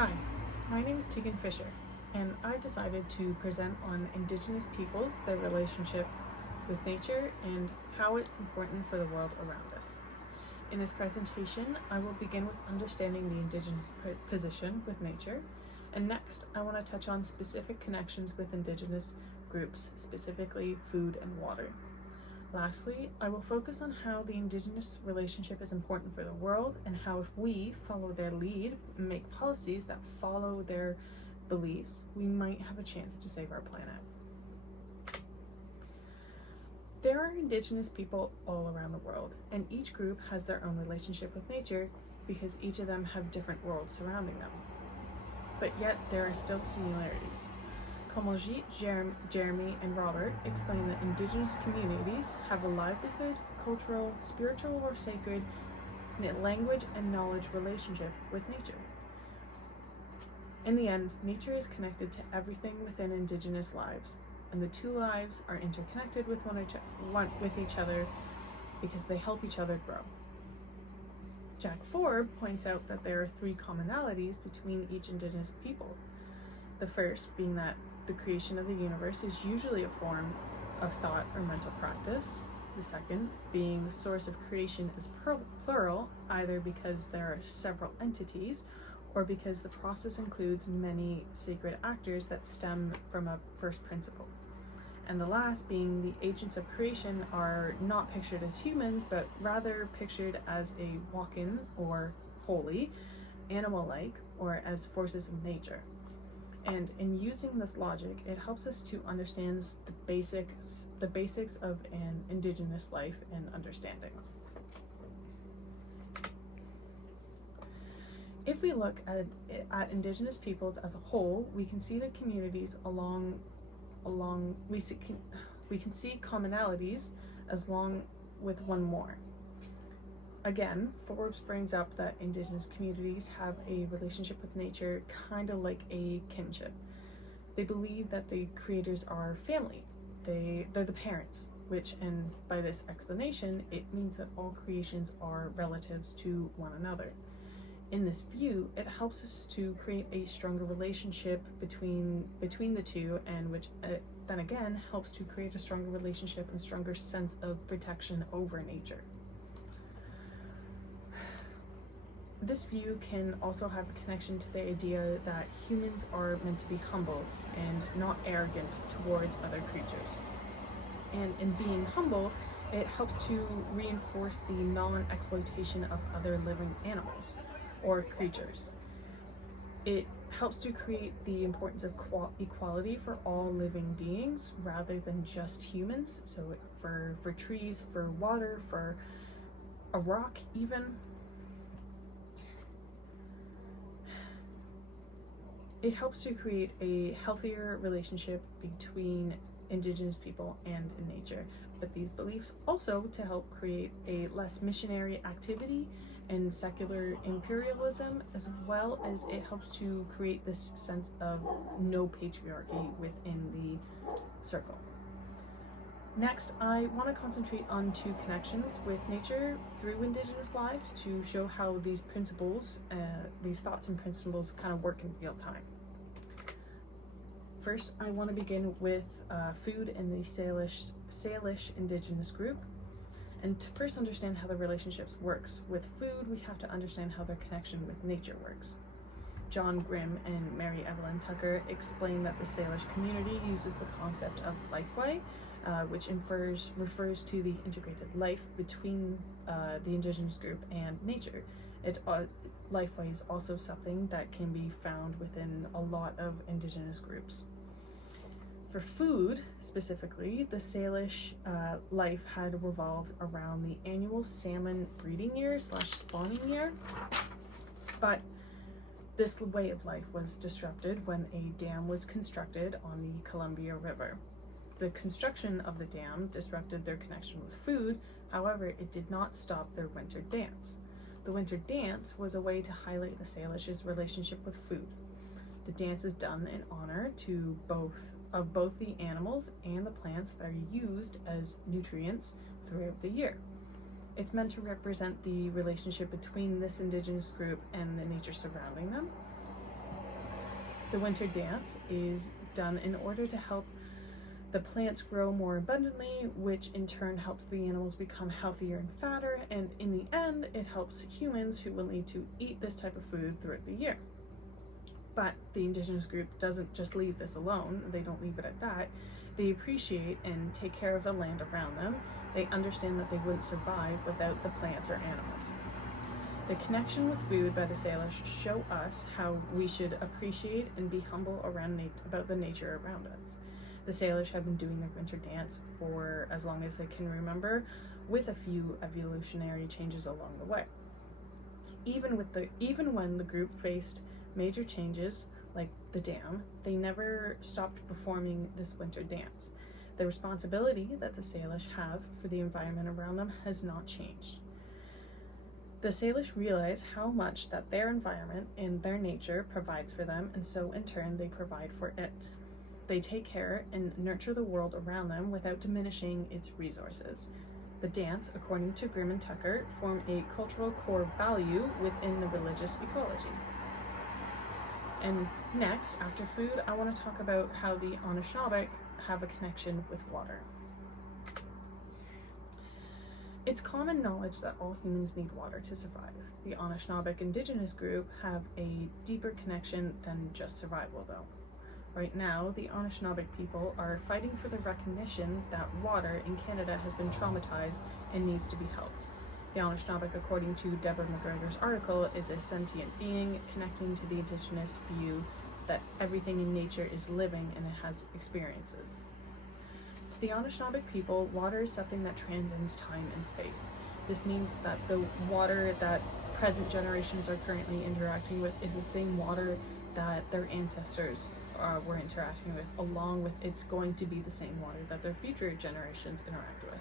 Hi, my name is Tegan Fisher, and I decided to present on Indigenous peoples, their relationship with nature, and how it's important for the world around us. In this presentation, I will begin with understanding the Indigenous position with nature, and next I want to touch on specific connections with Indigenous groups, specifically food and water. Lastly, I will focus on how the Indigenous relationship is important for the world and how if we follow their lead and make policies that follow their beliefs, we might have a chance to save our planet. There are Indigenous people all around the world, and each group has their own relationship with nature because each of them have different worlds surrounding them. But yet there are still similarities. Komaljit, Jeremy, and Robert explain that Indigenous communities have a livelihood, cultural, spiritual, or sacred language and knowledge relationship with nature. In the end, nature is connected to everything within Indigenous lives, and the two lives are interconnected with each other because they help each other grow. Jack Ford points out that there are three commonalities between each Indigenous people. The first being that the creation of the universe is usually a form of thought or mental practice. The second being the source of creation is plural, either because there are several entities or because the process includes many sacred actors that stem from a first principle. And the last being the agents of creation are not pictured as humans, but rather pictured as a walk-in or holy, animal-like, or as forces of nature. And in using this logic, it helps us to understand the basics of an Indigenous life and understanding. If we look at Indigenous peoples as a whole, we can see the communities we can see commonalities as long with one more. Again, Forbes brings up that Indigenous communities have a relationship with nature kind of like a kinship. They believe that the creators are family. They're the parents, and by this explanation, it means that all creations are relatives to one another. In this view, it helps us to create a stronger relationship between the two, and which then again helps to create a stronger relationship and stronger sense of protection over nature. This view can also have a connection to the idea that humans are meant to be humble and not arrogant towards other creatures. And in being humble, it helps to reinforce the non-exploitation of other living animals or creatures. It helps to create the importance of equality for all living beings rather than just humans. So for trees, for water, for a rock even. It helps to create a healthier relationship between Indigenous people and nature, but these beliefs also to help create a less missionary activity and secular imperialism, as well as it helps to create this sense of no patriarchy within the circle. Next, I want to concentrate on two connections with nature through Indigenous lives to show how these principles, these thoughts and principles kind of work in real time. First, I want to begin with food in the Salish Indigenous group. And to first understand how the relationships works with food, we have to understand how their connection with nature works. John Grimm and Mary Evelyn Tucker explain that the Salish community uses the concept of lifeway, which refers to the integrated life between the Indigenous group and nature. Lifeway is also something that can be found within a lot of Indigenous groups. For food, specifically, the Salish life had revolved around the annual salmon breeding year / spawning year, but this way of life was disrupted when a dam was constructed on the Columbia River. The construction of the dam disrupted their connection with food, however, it did not stop their winter dance. The winter dance was a way to highlight the Salish's relationship with food. The dance is done in honor to both the animals and the plants that are used as nutrients throughout the year. It's meant to represent the relationship between this Indigenous group and the nature surrounding them. The winter dance is done in order to help the plants grow more abundantly, which in turn helps the animals become healthier and fatter, and in the end, it helps humans who will need to eat this type of food throughout the year. But the indigenous group doesn't just leave this alone. They don't leave it at that. They appreciate and take care of the land around them. They understand that they wouldn't survive without the plants or animals. The connection with food by the Salish show us how we should appreciate and be humble about the nature around us. The Salish have been doing their winter dance for as long as they can remember, with a few evolutionary changes along the way. Even when the group faced major changes like the dam, they never stopped performing this winter dance. The responsibility that the Salish have for the environment around them has not changed. The Salish realize how much that their environment and their nature provides for them, and so in turn they provide for it. They take care and nurture the world around them without diminishing its resources. The dance, according to Grimm and Tucker, form a cultural core value within the religious ecology. And next, after food, I want to talk about how the Anishinaabe have a connection with water. It's common knowledge that all humans need water to survive. The Anishinaabe indigenous group have a deeper connection than just survival, though. Right now, the Anishinaabe people are fighting for the recognition that water in Canada has been traumatized and needs to be helped. The Anishinaabe, according to Deborah McGregor's article, is a sentient being connecting to the indigenous view that everything in nature is living and it has experiences. To the Anishinaabe people, water is something that transcends time and space. This means that the water that present generations are currently interacting with is the same water that their ancestors were interacting with, along with it's going to be the same water that their future generations interact with.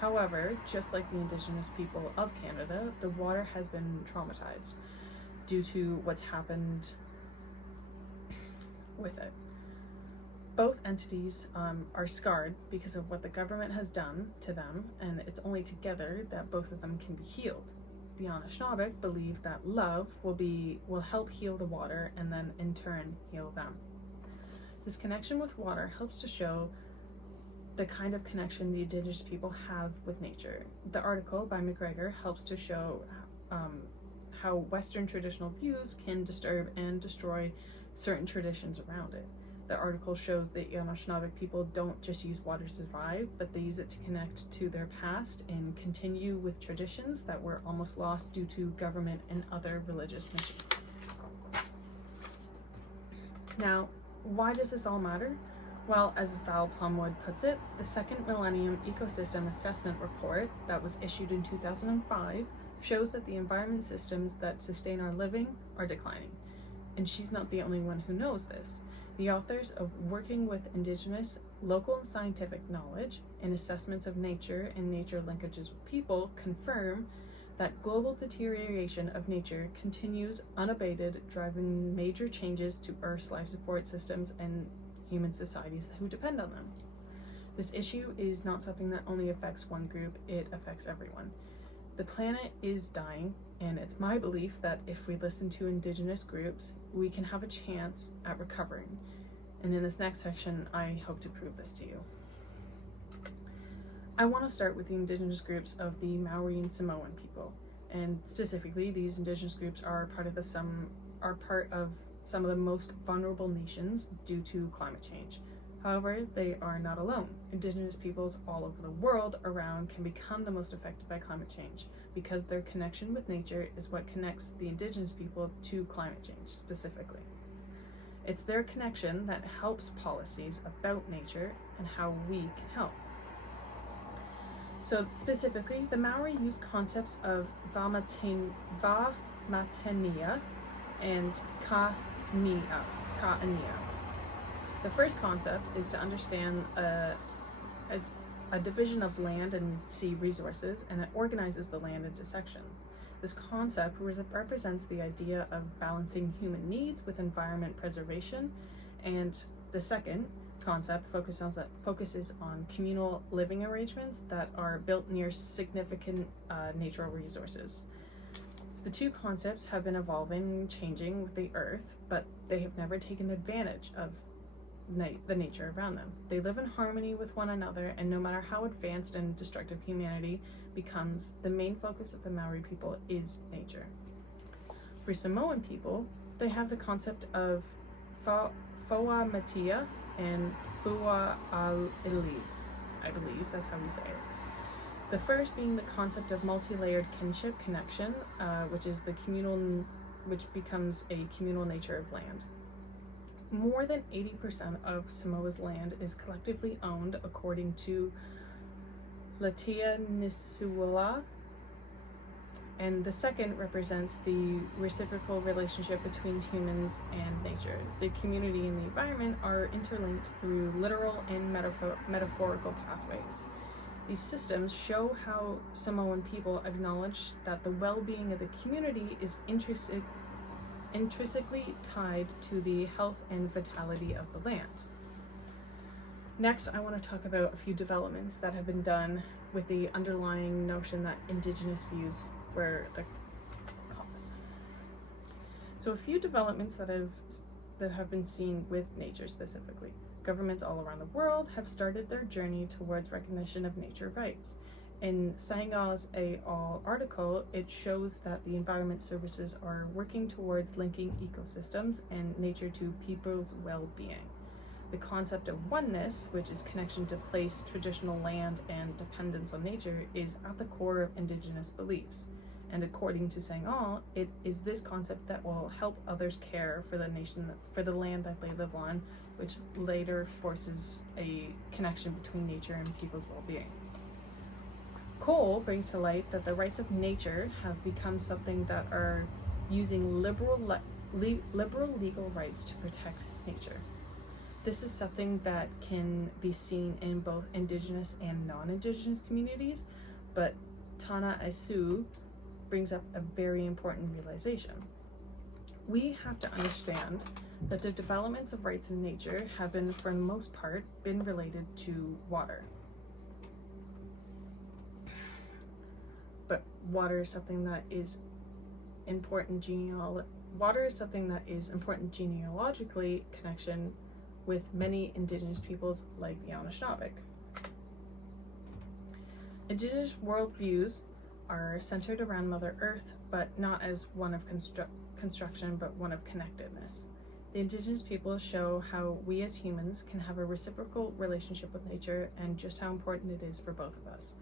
However, just like the indigenous people of Canada, the water has been traumatized due to what's happened with it. Both entities are scarred because of what the government has done to them, and it's only together that both of them can be healed. The Anishinaabe believe that love will help heal the water and then in turn heal them. This connection with water helps to show the kind of connection the indigenous people have with nature. The article by McGregor helps to show how Western traditional views can disturb and destroy certain traditions around it. The article shows that Anishinaabe people don't just use water to survive, but they use it to connect to their past and continue with traditions that were almost lost due to government and other religious missions. Now, why does this all matter? Well, as Val Plumwood puts it, the Second Millennium Ecosystem Assessment Report that was issued in 2005 shows that the environment systems that sustain our living are declining. And she's not the only one who knows this. The authors of Working with Indigenous, Local and Scientific Knowledge and Assessments of Nature and Nature Linkages with People confirm that global deterioration of nature continues unabated, driving major changes to Earth's life support systems and human societies who depend on them. This issue is not something that only affects one group, it affects everyone. The planet is dying, and it's my belief that if we listen to indigenous groups, we can have a chance at recovering. And in this next section, I hope to prove this to you. I want to start with the indigenous groups of the Maori and Samoan people. And specifically, these indigenous groups are part of some of the most vulnerable nations due to climate change. However, they are not alone. Indigenous peoples all over the world around can become the most affected by climate change because their connection with nature is what connects the indigenous people to climate change specifically. It's their connection that helps policies about nature and how we can help. So specifically, the Maori use concepts of Vamatenia and Ka'ania. The first concept is to understand as a division of land and sea resources, and it organizes the land into sections. This concept represents the idea of balancing human needs with environment preservation, and the second concept focuses on communal living arrangements that are built near significant natural resources. The two concepts have been evolving and changing with the earth, but they have never taken advantage of the nature around them. They live in harmony with one another, and no matter how advanced and destructive humanity becomes, the main focus of the Maori people is nature. For Samoan people, they have the concept of Foa Matia and Fua Alili. I believe that's how we say it. The first being the concept of multi-layered kinship connection, which becomes a communal nature of land. More than 80% of Samoa's land is collectively owned according to Latia Nisuala, and the second represents the reciprocal relationship between humans and nature. The community and the environment are interlinked through literal and metaphorical pathways. These systems show how Samoan people acknowledge that the well-being of the community is intrinsically tied to the health and vitality of the land. Next, I want to talk about a few developments that have been done with the underlying notion that Indigenous views were the cause. So a few developments that have been seen with nature specifically. Governments all around the world have started their journey towards recognition of nature rights. In Sangal's AL article, it shows that the environment services are working towards linking ecosystems and nature to people's well-being. The concept of oneness, which is connection to place, traditional land, and dependence on nature, is at the core of Indigenous beliefs. And according to Sangal, it is this concept that will help others care for the land that they live on, which later forces a connection between nature and people's well-being. Cole brings to light that the rights of nature have become something that are using liberal legal rights to protect nature. This is something that can be seen in both Indigenous and non-Indigenous communities, but Tana Isu brings up a very important realization. We have to understand that the developments of rights in nature have been, for the most part, been related to water. But water is something that is important genealogically connection with many Indigenous peoples like the Anishinaabe. Indigenous worldviews are centered around Mother Earth, but not as one of construction, but one of connectedness. The Indigenous people show how we as humans can have a reciprocal relationship with nature and just how important it is for both of us.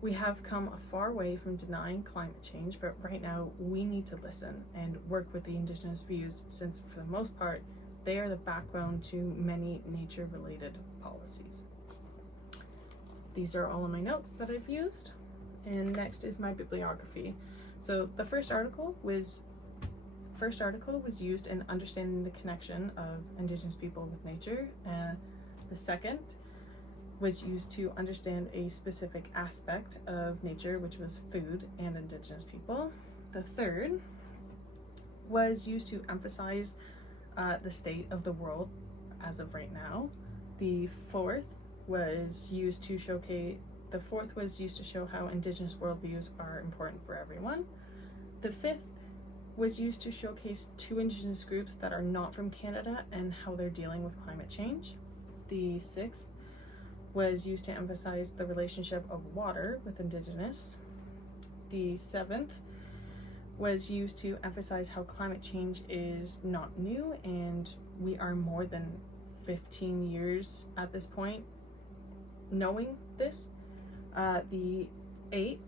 We have come a far way from denying climate change, but right now we need to listen and work with the Indigenous views, since for the most part, they are the backbone to many nature-related policies. These are all of my notes that I've used, and next is my bibliography. So the first article was used in understanding the connection of Indigenous people with nature. The second was used to understand a specific aspect of nature, which was food and Indigenous people. The third was used to emphasize the state of the world as of right now. The fourth was used to show how Indigenous worldviews are important for everyone. The fifth was used to showcase two Indigenous groups that are not from Canada and how they're dealing with climate change. The sixth was used to emphasize the relationship of water with Indigenous. The seventh was used to emphasize how climate change is not new, and we are more than 15 years at this point knowing this. The eighth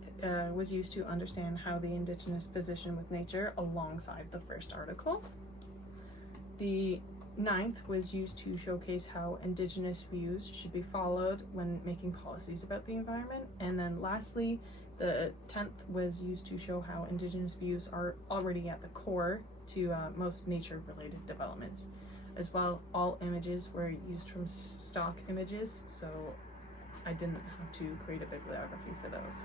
was used to understand how the Indigenous position with nature alongside the first article. The ninth was used to showcase how Indigenous views should be followed when making policies about the environment. And then lastly, the 10th was used to show how Indigenous views are already at the core to most nature-related developments. As well, all images were used from stock images, so I didn't have to create a bibliography for those.